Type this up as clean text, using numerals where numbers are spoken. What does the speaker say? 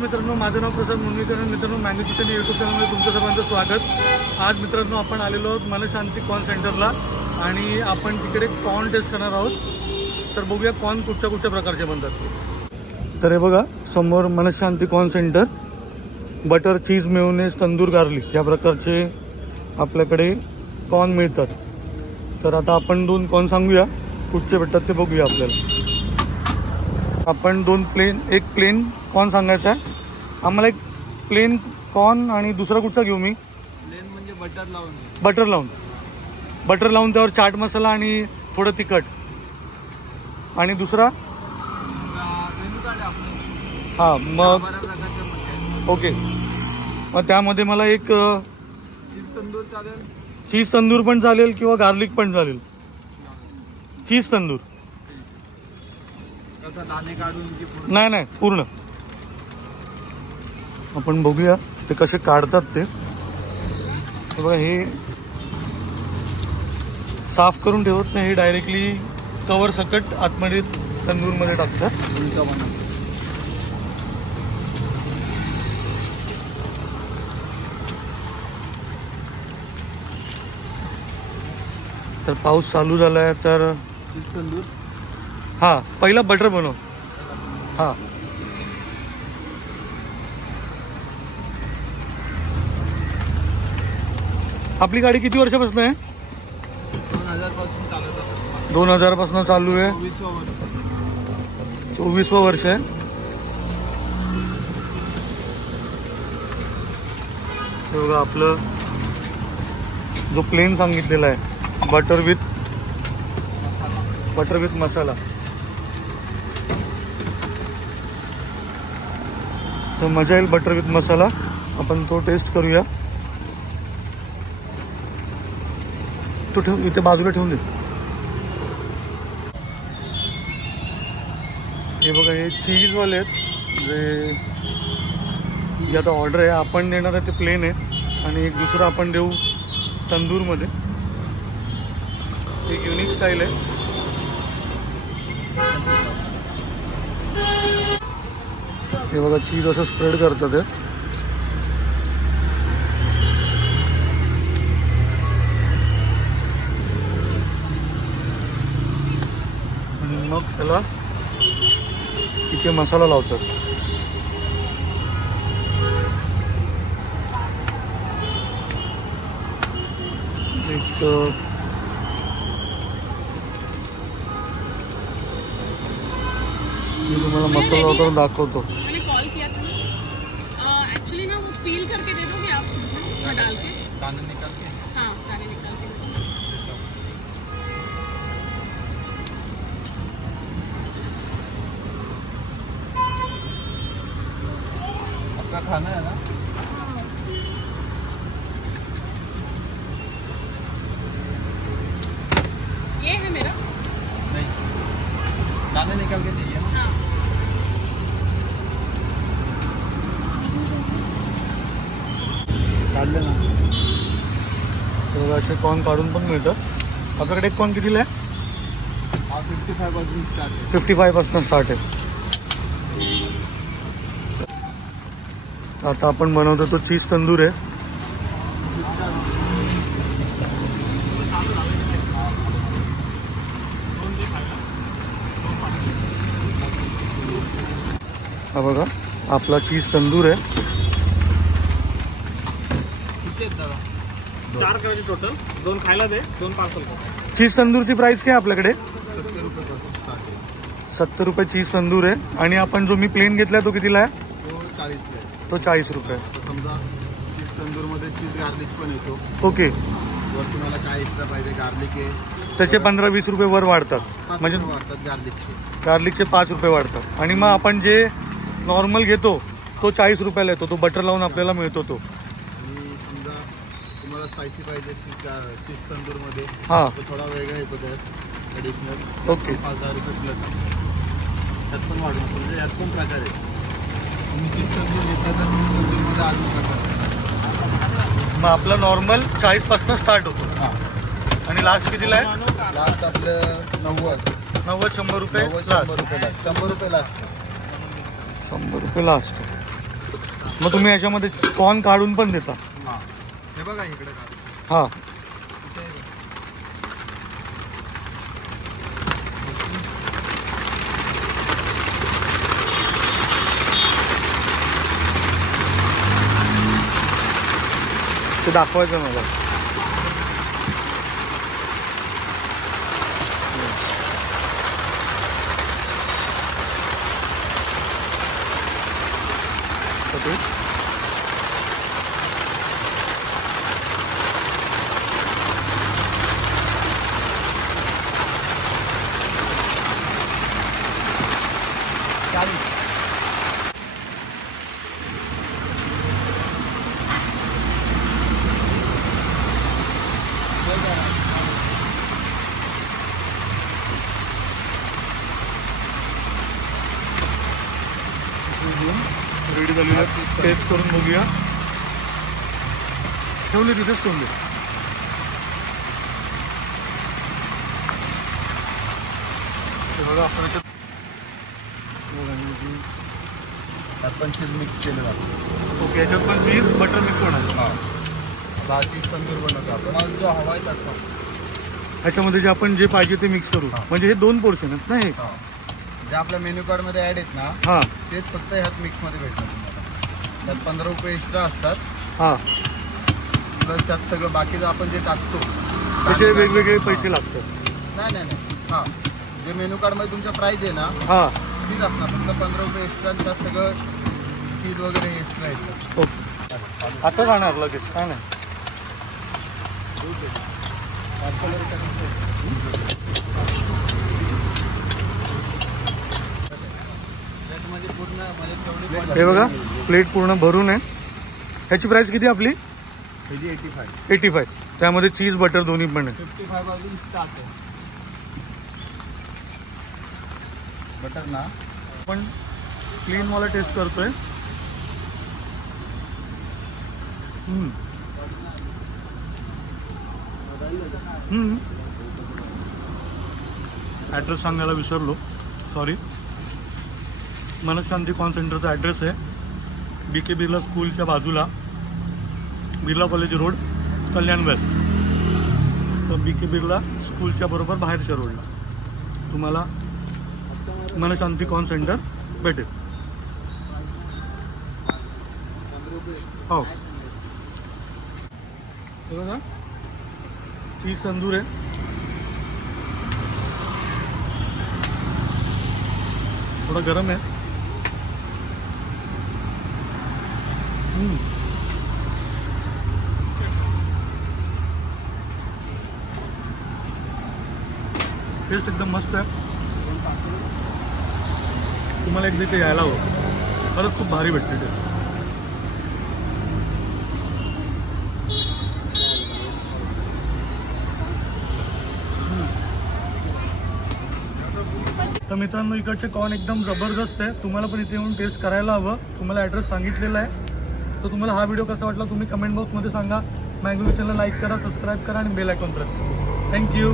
मित्रांनो, माझं नाव प्रसाद मुंडवीकर. मित्रांनो, मॅन्यू किचन यूट्यूब चॅनलमध्ये तुमचं सर्वांचं स्वागत. आज मित्रांनो आपण आलेलो आहोत मनशांती कॉर्न सेंटरला आणि आपण तिकडे कॉर्न टेस्ट करणार आहोत. तर बघूया कॉर्न कुठच्या प्रकारचे बनतात. तर हे बघा समोर मनशांती कॉर्न सेंटर. बटर, चीज, मेयोनेज, तंदूर, गार्लिक या प्रकारचे आपल्याकडे कॉर्न मिळतात. तर आता आपण 2 कॉर्न सांगूया, कुठचे भेटतात ते बघूया. आपल्याला आपण 2 एक प्लेन कॉर्न सांगायचा आहे आम्हाला. एक प्लेन कॉर्न आणि दुसरा कुठचा घेऊ मी? प्लेन म्हणजे बटर लावून त्यावर चाट मसाला आणि थोडं तिखट. आणि दुसरा हा मग ओके. मग त्यामध्ये मला एक चीज तंदूर पण चालेल किंवा गार्लिक पण चालेल. चीज तंदूर नाही पूर्ण. आपण बघूया ते कसे काढतात ते. बघा हे साफ करून ठेवत नाही, हे डायरेक्टली कवर सकट आतमध्ये तंदूरमध्ये टाकतात. तर पाऊस चालू झालाय तर तंदूर हा पहिला बटर बनव. हा आपली गाडी किती वर्षापासून आहे? 2000 पासून चालू आहे. 24वं वर्ष आहे. बघा आपलं जो प्लेन सांगितलेला आहे बटर विथ मसाला. तर मजा येईल बटर विथ मसाला. आपण तो टेस्ट करूया. तो ठेव इथे बाजूला ठेवून दे. हे बघा हे चीजवाले आहेत जे आता ऑर्डर आहे. आपण देणार आहे ते प्लेन आहे आणि एक दुसरं आपण देऊ तंदूरमध्ये. एक युनिक स्टाईल आहे. हे बघा चीज असं स्प्रेड करतात आहे. आणि मग त्याला इथे मसाला लावतात. एक मी तुम्हाला मसाला लावताना दाखवतो. एक्चुअली ना वो पील करके दे दोगे आप उसमें डाल के? दाने निकाल के? हाँ दाने निकाल के. आपका खाना है ना? ये है मेरा. नहीं, दाने निकाल के चाहिए ना? हाँ. काढले ना. तर असे कॉर्न काढून पण मिळतात. आपल्याकडे एक कॉर्न कितीला आहे? हा 55 पासून स्टार्ट आहे. 55 पासून स्टार्ट आहे. आता आपण बनवतो तो चीज तंदूर आहे. हा बघा आपला चीज तंदूर आहे. 4 करायचे टोटल. 2 खायला दे, 2 पार्सल कर. चीज तंदूरची प्राइस काय आपल्याकडे? 70 रुपये पासून स्टार्ट आहे. 70 रुपये चीज तंदूर आहे. आणि आपण जो मी प्लेन घेतलाय तो कितीला आहे? तो 40 आहे. तो 40 रुपये. समजा चीज तंदूरमध्ये चीज गार्लिक पण येतो. ओके. वर तुम्हाला काय एक्स्ट्रा पाहिजे? गार्लिक आहे त्याचे 15-20 रुपये वर वाढतात. 5 म्हणजे रुपये वाढतात गार्लिकचे 5 रुपये वाढतात. आणि मग आपण जे नॉर्मल घेतो तो 40 रुपयाला येतो. तो बटर लावून आपल्याला मिळतो तो. आणि समजा तुम्हाला स्पायसी पाहिजे चीज तंदूरमध्ये हां तो थोडा वेगळा येतो त्यात ॲडिशनल. ओके. 5000 रुपये प्लस त्यात पण वाढून म्हणजे यात पण प्रकार आहे. तुम्ही चीज तंदूर घेता तर चीज तंदूरमध्ये अजून प्रकार आहे. मग आपला नॉर्मल 40 पासून स्टार्ट होतो. हां. आणि लास्ट कितीला आहे? लास्ट आपलं 90 90 100 रुपये. 100 रुपये लास्ट. 100 रुपये लास्ट. 100 रुपये लास्ट. मग तुम्ही याच्यामध्ये कॉर्न काढून पण देता? हां, हे बघा इकडे का. हां. ते दाखवायचं मला. रेडी झालेली आहे. टेस्ट करून बघूया. ठेवली तिथेच ठेवली. बघा आपण त्यात पण चीज मिक्स केलं जातं. ओके, याच्यात पण चीज बटर मिक्स होणार. हां, आता चीज तंदूर बनवतो आपण. मला जो हवा आहे तसा. ह्याच्यामध्ये जे आपण जे पाहिजे ते मिक्स करू. म्हणजे हे 2 पोर्शन आहेत ना हे? हां, जे आपल्या मेन्यू कार्डमध्ये ॲड आहेत ना, हां, तेच फक्त ह्यात मिक्समध्ये भेटणार तुम्हाला. त्यात 15 रुपये एक्स्ट्रा असतात. हां. प्लस त्यात सगळं बाकीचं आपण जे टाकतो त्याचे वेगवेगळे पैसे लागतात? नाही नाही नाही. हां, जे मेन्यू कार्डमध्ये तुमच्या प्राईस आहे ना, हां, तीच असणार. फक्त 15 रुपये एक्स्ट्रा. त्यात सगळं चीज वगैरे एक्स्ट्रा येतं. ओके. आता जाणार लगेच? काय नाही. हे बघा, प्लेट पूर्ण भरून आहे. ह्याची प्राइस किती आपली? 85. त्यामध्ये चीज बटर दोन्ही पण आहे. 55 पासून स्टार्ट आहे बटर ना. आपण क्लीन वाला टेस्ट करतोय. ॲड्रेस सांगायला विसरलो, सॉरी. मनशांती कॉर्न सेंटरचा ॲड्रेस आहे BK बिर्ला स्कूलच्या बाजूला, बिर्ला कॉलेज रोड, कल्याण वेस्ट. तर BK बिर्ला स्कूलच्या बरोबर बाहेरच्या रोडला तुम्हाला मनशांती कॉर्न सेंटर भेटेल. हो, बघा चीज तंदूर आहे. थोड़ा गरम है. टेस्ट एकदम मस्त आहे. तुम्हाला एकदा इथे यायला हवं. खरंच खूप भारी भेटते टेस्ट. तर मित्रांनो, इकडचे कॉर्न एकदम जबरदस्त आहे. तुम्हाला पण इथे येऊन टेस्ट करायला हवं. तुम्हाला ॲड्रेस सांगितलेला आहे. तर तुम्हाला हा व्हिडिओ कसा वाटला तुम्ही कमेंट बॉक्समध्ये सांगा. मँगो किचनला लाईक करा, सबस्क्राईब करा आणि बेल आयकॉन प्रेस करा. थँक्यू.